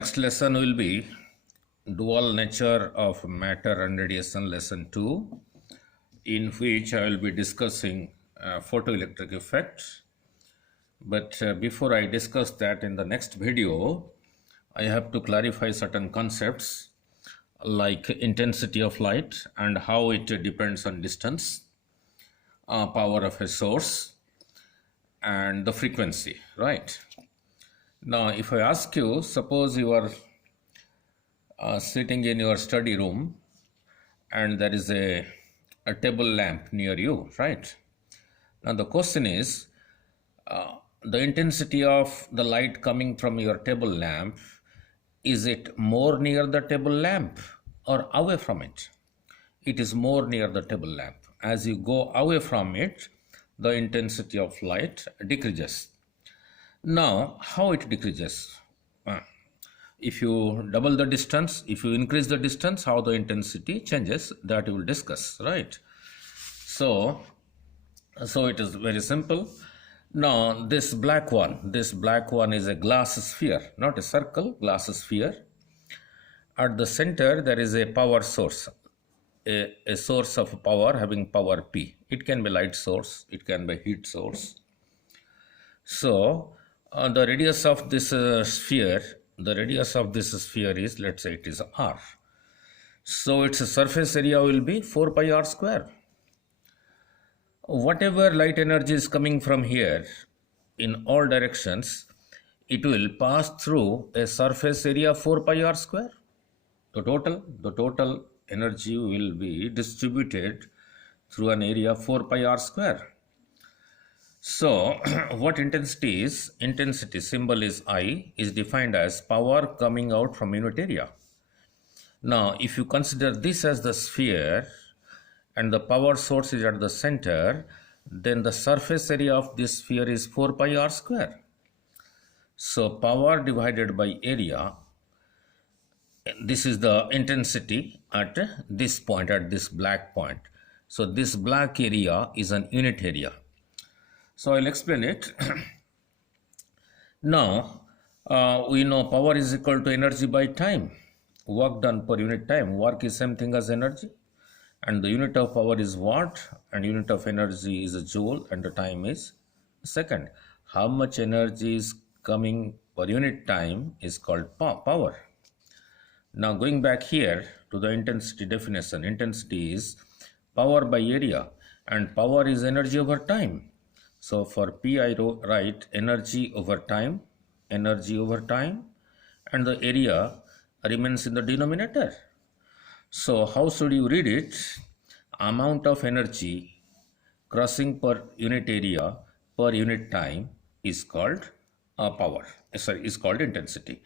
Next lesson will be dual nature of matter and radiation, lesson 2, in which I will be discussing photoelectric effects. But before I discuss that in the next video, I have to clarify certain concepts like intensity of light and how it depends on distance, power of a source, and the frequency, right? Now, if I ask you, suppose you are sitting in your study room and there is a table lamp near you, right? Now, the question is the intensity of the light coming from your table lamp, is it more near the table lamp or away from it? It is more near the table lamp. As you go away from it, the intensity of light decreases. Now, how it decreases? If you double the distance, if you increase the distance, how the intensity changes, that we will discuss, right? So it is very simple. Now, this black one is a glass sphere, not a circle, glass sphere. At the center, there is a power source, a source of power having power P. It can be light source, it can be heat source. So, the radius of this sphere is, let's say it is R. So, its surface area will be 4 pi R square. Whatever light energy is coming from here in all directions, it will pass through a surface area 4 pi R square. The total energy will be distributed through an area 4 pi R square. So, what intensity is? Intensity symbol is I, is defined as power coming out from unit area. Now, if you consider this as the sphere and the power source is at the center, then the surface area of this sphere is 4 pi R square. So, power divided by area, this is the intensity at this point, at this black point. So, this black area is an unit area. So, I'll explain it. Now, we know power is equal to energy by time. Work done per unit time. Work is same thing as energy. And the unit of power is watt, and unit of energy is a joule, and the time is second. How much energy is coming per unit time is called power. Now, going back here to the intensity definition, intensity is power by area, and power is energy over time. So, for P, I write energy over time, and the area remains in the denominator. So, how should you read it? Amount of energy crossing per unit area per unit time is called is called intensity.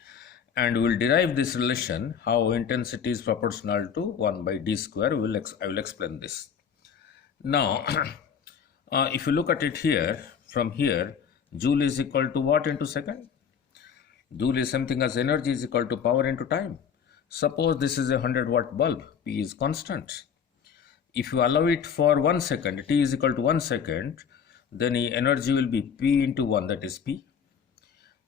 And we will derive this relation, how intensity is proportional to 1 by d square. I will explain this. Now, if you look at it here, from here, joule is equal to watt into second. Joule is something as energy is equal to power into time. Suppose this is a 100-watt bulb, P is constant. If you allow it for 1 second, T is equal to 1 second, then the energy will be P into 1, that is P.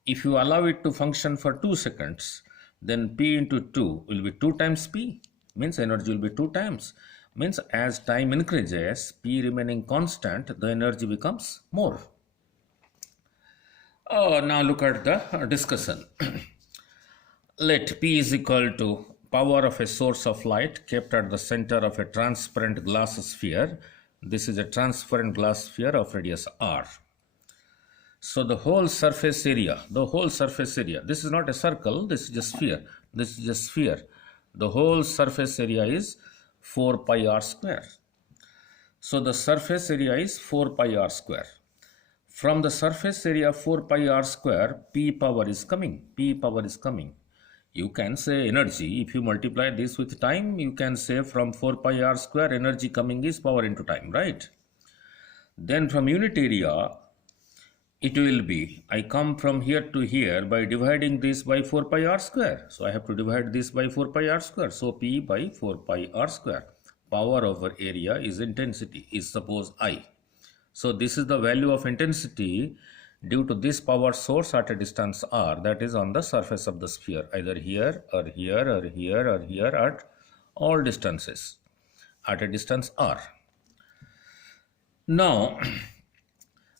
If you allow it to function for 2 seconds, then P into 2 will be 2 times P, means energy will be 2 times. Means as time increases, P remaining constant, the energy becomes more. Now look at the discussion. Let P is equal to power of a source of light kept at the center of a transparent glass sphere. This is a transparent glass sphere of radius R. So the whole surface area, this is not a circle, this is a sphere. The whole surface area is 4 pi R square. So the surface area is 4 pi R square. From the surface area 4 pi R square, P power is coming. You can say energy, if you multiply this with time, you can say from 4 pi R square, energy coming is power into time, right? Then from unit area, it will be, I come from here to here by dividing this by 4 pi R square. So I have to divide this by 4 pi R square. So P by 4 pi R square. Power over area is intensity, is suppose I. So this is the value of intensity due to this power source at a distance r, that is on the surface of the sphere, either here or here or here or here, at all distances at a distance r. Now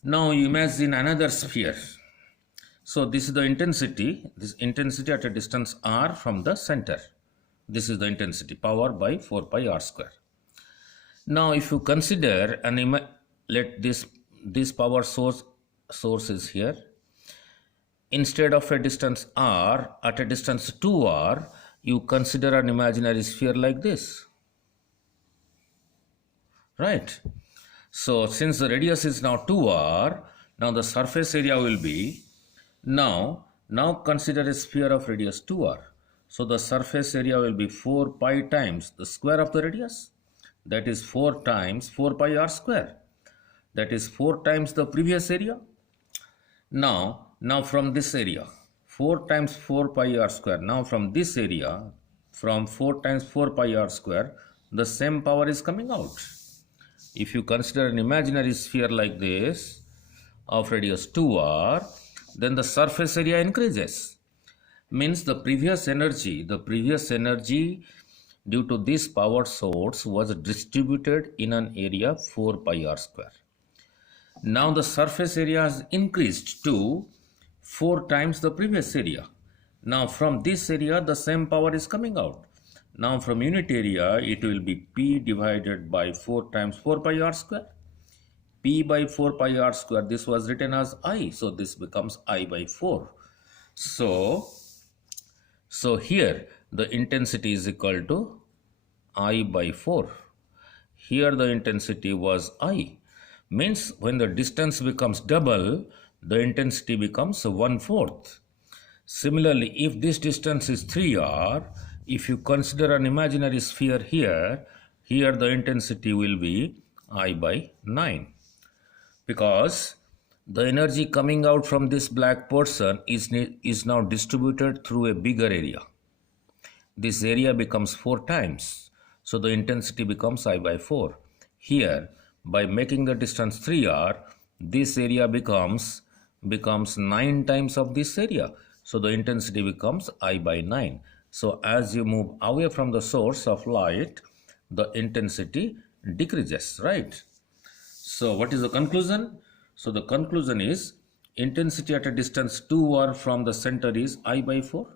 you imagine another sphere. So this is the intensity, this intensity at a distance r from the center. This is the intensity, power by 4 pi r square. Now if you consider let this power source is here. Instead of a distance r, at a distance 2r, you consider an imaginary sphere like this, right? So since the radius is now 2r, now the surface area will be, now consider a sphere of radius 2r. So the surface area will be 4 pi times the square of the radius, that is 4 times 4 pi r square, that is 4 times the previous area. Now from this area, 4 times 4 pi r square, now from this area, from 4 times 4 pi r square, the same power is coming out. If you consider an imaginary sphere like this of radius 2r, then the surface area increases. Means the previous energy due to this power source was distributed in an area 4 pi r square. Now the surface area has increased to 4 times the previous area. Now from this area the same power is coming out. Now from unit area it will be P divided by 4 times 4 pi r square. P by 4 pi r square, this was written as I, so this becomes I by 4. So here the intensity is equal to I by 4. Here the intensity was I. Means when the distance becomes double, the intensity becomes 1/4. Similarly, if this distance is 3r, if you consider an imaginary sphere here the intensity will be I by 9. Because the energy coming out from this black portion is now distributed through a bigger area. This area becomes 4 times. So the intensity becomes I by 4. Here, by making the distance 3r, this area becomes 9 times of this area. So the intensity becomes I by 9. So as you move away from the source of light, the intensity decreases, right? So what is the conclusion? So the conclusion is intensity at a distance 2r from the center is I by 4.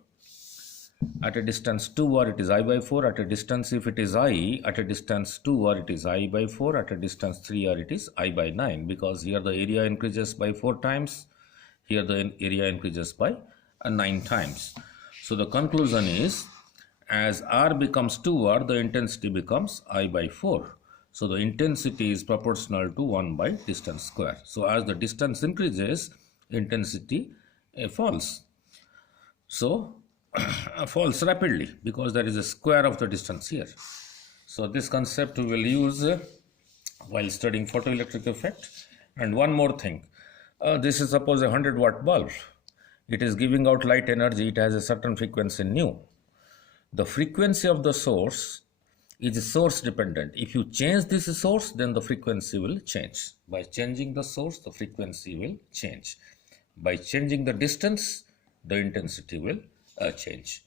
At a distance 2r it is I by 4. At a distance, if it is I, at a distance 2r it is I by 4. At a distance 3r it is I by 9, because here the area increases by 4 times. Here the area increases by 9 times. So the conclusion is, as r becomes 2r, the intensity becomes I by 4. So the intensity is proportional to 1 by distance square. So as the distance increases, intensity falls. So falls rapidly because there is a square of the distance here. So this concept we will use while studying photoelectric effect. And one more thing, this is suppose a 100-watt bulb. It is giving out light energy. It has a certain frequency nu. The frequency of the source is source dependent. If you change this source, then the frequency will change. By changing the source, the frequency will change. By changing the distance, the intensity will change.